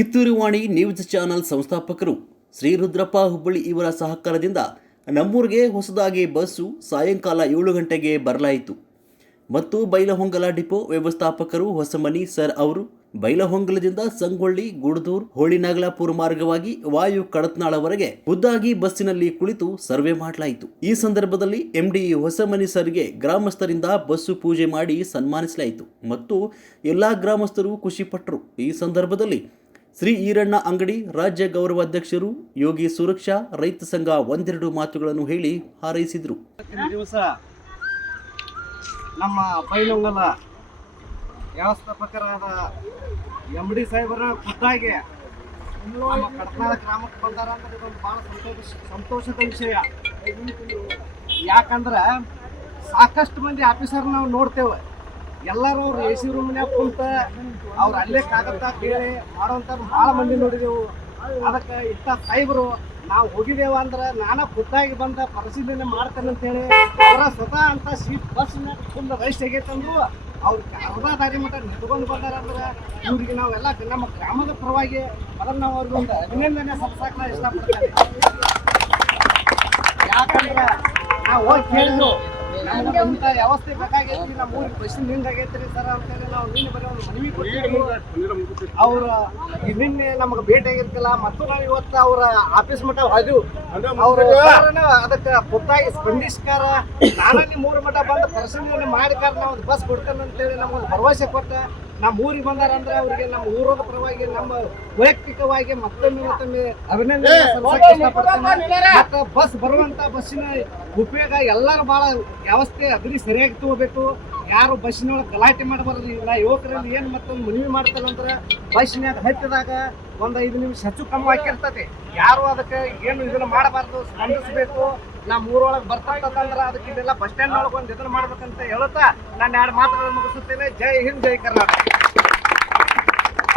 Kittur Vani news channel ಸಂಸ್ಥಾಪಕರು ಶ್ರೀ ರುದ್ರಪ್ಪ ಹುಬ್ಬಳ್ಳಿ ಇವರ ಸಹಕಾರದಿಂದ ನಮ್ಮೂರಿಗೆ ಹೊಸದಾಗಿ ಬಸ್ಸು ಸಾಯಂಕಾಲ ಏಳು ಗಂಟೆಗೆ ಬರಲಾಯಿತು. ಮತ್ತು ಬೈಲಹೊಂಗಲ ಡಿಪೋ ವ್ಯವಸ್ಥಾಪಕರು ಹೊಸಮನಿ ಸರ್ ಅವರು ಬೈಲಹೊಂಗಲದಿಂದ ಸಂಗೊಳ್ಳಿ, ಗುಡದೂರ್ ಹೋಳಿನಾಗಲಾಪುರ ಮಾರ್ಗವಾಗಿ ವಾಯು ಕಡತ್ನಾಳವರೆಗೆ ಖುದ್ದಾಗಿ ಬಸ್ಸಿನಲ್ಲಿ ಕುಳಿತು ಸರ್ವೆ ಮಾಡಲಾಯಿತು. ಈ ಸಂದರ್ಭದಲ್ಲಿ ಎಂಡಿ ಹೊಸಮನಿ ಸರ್ಗೆ ಗ್ರಾಮಸ್ಥರಿಂದ ಬಸ್ಸು ಪೂಜೆ ಮಾಡಿ ಸನ್ಮಾನಿಸಲಾಯಿತು. ಮತ್ತು ಎಲ್ಲಾ ಗ್ರಾಮಸ್ಥರು ಖುಷಿಪಟ್ಟರು. ಈ ಸಂದರ್ಭದಲ್ಲಿ ಶ್ರೀ ಈರಣ್ಣ ಅಂಗಡಿ ರಾಜ್ಯ ಗೌರವಾಧ್ಯಕ್ಷರು ಯೋಗಿ ಸುರಕ್ಷಾ, ರೈತ ಸಂಘ ಒಂದೆರಡು ಮಾತುಗಳನ್ನು ಹೇಳಿ ಹಾರೈಸಿದರು. ದಿವಸ ನಮ್ಮ ಬೈಲೊಂಗಲ ವ್ಯವಸ್ಥಾಪಕರಾದ ಎಂ ಡಿ ಸಾಹೇಬರ ಖುದ್ದಾಗಿ ಗ್ರಾಮಕ್ಕೆ ಬಂದಾರ ಅಂದ್ರೆ ಇದೊಂದು ಸಂತೋಷ ಸಂತೋಷದ ವಿಷಯ. ಯಾಕಂದ್ರೆ ಸಾಕಷ್ಟು ಮಂದಿ ಆಫೀಸರ್ ನಾವು ನೋಡ್ತೇವೆ. ಎಲ್ಲರೂ ಅವ್ರು ಎ ಸಿ ರೂಮ್ನ್ಯಾಗ ಕುಂತ ಅವ್ರು ಅಲ್ಲೇ ಕಾಗತ್ತ ಕೇಳಿ ಮಾಡೋಂಥ ಭಾಳ ಮಂದಿ ನೋಡಿದೆವು. ಅದಕ್ಕೆ ಇಂಥ ಸೈಬರು ನಾವು ಹೋಗಿದ್ದೇವ ಅಂದ್ರೆ ನಾನು ಖುದ್ದಾಗಿ ಬಂದ ಪರಿಶೀಲನೆ ಅಂತೇಳಿ ಅವರ ಸ್ವತಃ ಅಂತ ಸೀಟ್ ಬಸ್ ಫುಲ್ ರೈಸ್ ಆಗೈತಂದ್ರು ಅವ್ರು ಯಾವುದೇ ದಾರಿ ಮಟ್ಟ ನಿಂತ್ಕೊಂಡು ಬಂದಾರ ಅಂದ್ರೆ ಇವ್ರಿಗೆ ನಾವೆಲ್ಲ ನಮ್ಮ ಗ್ರಾಮದ ಪರವಾಗಿ ಅದನ್ನು ನಾವು ಅವ್ರಿಗೆ ಒಂದು ಅಭಿನಂದನೆ ಸಲ್ಸಕ್ಕೆ ಇಷ್ಟಪಡ್ತೇವೆ ಯಾಕಂದ್ರೆ ನಾವು ಹೋಗಿ ಇಂಥ ವ್ಯವಸ್ಥೆ ಬೇಕಾಗೈತಿ ನಮ್ಮ ಊರಿಗೆ ಬಸ್ಸಿನ ಹಿಂಗ್ ಆಗೈತ್ರಿ ಸರ್ ಅಂತೇಳಿ ನಾವು ನಿನ್ನೆ ಬರೀ ಒಂದು ಮನವಿ ಕೊಟ್ಟಿದ್ವಿ. ಅವ್ರ ನಿನ್ನೆ ನಮಗೆ ಭೇಟಿ ಆಗಿರ್ತಿಲ್ಲ, ಮತ್ತು ನಾವು ಇವತ್ತು ಅವರ ಆಫೀಸ್ ಮಟ್ಟ ಹೋದ್ವು ಅವ್ರ ಅದಕ್ಕೆ ಪುಟ್ಟಾಗಿ ಸ್ಪಂದಿಸ್ಕಾರ. ನಾನಲ್ಲಿ ಮೂರು ಮಠ ಬಂದು ಪರಿಶೀಲನೆ ಮಾಡಿಕಾರ ನಾವು ಬಸ್ ಕೊಡ್ತೇನೆ ಅಂತೇಳಿ ನಮ್ಗೆ ಭರವಸೆ ಕೊಟ್ಟ. ನಮ್ಮ ಊರಿಗೆ ಬಂದಾರ ಅಂದ್ರೆ ಅವ್ರಿಗೆ ನಮ್ಮ ಊರದ ಪರವಾಗಿ ನಮ್ಮ ವೈಯಕ್ತಿಕವಾಗಿ ಮತ್ತೊಮ್ಮೆ ಮತ್ತೊಮ್ಮೆ ಅಭಿನಂದನೆ ಸಲ್ಲಿಸಕ್ಕೆ ಇಷ್ಟಪಡ್ತೇನೆ. ಮತ್ತು ಬಸ್ ಬರುವಂತ ಬಸ್ಸಿನ ಉಪಯೋಗ ಎಲ್ಲರೂ ಭಾಳ ವ್ಯವಸ್ಥೆ ಅಗ್ನಿ ಸರಿಯಾಗಿ ತಗೋಬೇಕು. ಯಾರು ಬಸ್ಸಿನೊಳಗೆ ಗಲಾಟೆ ಮಾಡಬಾರದು. ಇಲ್ಲ ಯುವಕರಲ್ಲಿ ಏನು ಮತ್ತೊಂದು ಮನವಿ ಮಾಡ್ತಾರೆ ಅಂದ್ರೆ ಬಸ್ಸಿನಾಗ ಹತ್ತಿದಾಗ ಒಂದು ಐದು ನಿಮಿಷ ಹೆಚ್ಚು ಕಮ್ಮಿ ಹಾಕಿರ್ತದೆ. ಯಾರು ಅದಕ್ಕೆ ಏನು ಇದನ್ನ ಮಾಡಬಾರ್ದು ಸ್ಪಂದಿಸಬೇಕು. ನಮ್ಮ ಊರೊಳಗೆ ಬರ್ತಂತಂದ್ರೆ ಅದಕ್ಕೆ ಇದೆಲ್ಲ ಬಸ್ ಸ್ಟ್ಯಾಂಡ್ ಒಳಗೆ ಒಂದು ಇದನ್ನ ಮಾಡ್ಬೇಕಂತ ಹೇಳುತ್ತಾ, ನಾನು ಎರಡು ಮಾತುಗಳನ್ನು ಮುಗಿಸುತ್ತೇನೆ. ಜೈ ಹಿಂದ್, ಜೈ ಕರ್ನಾಟಕ.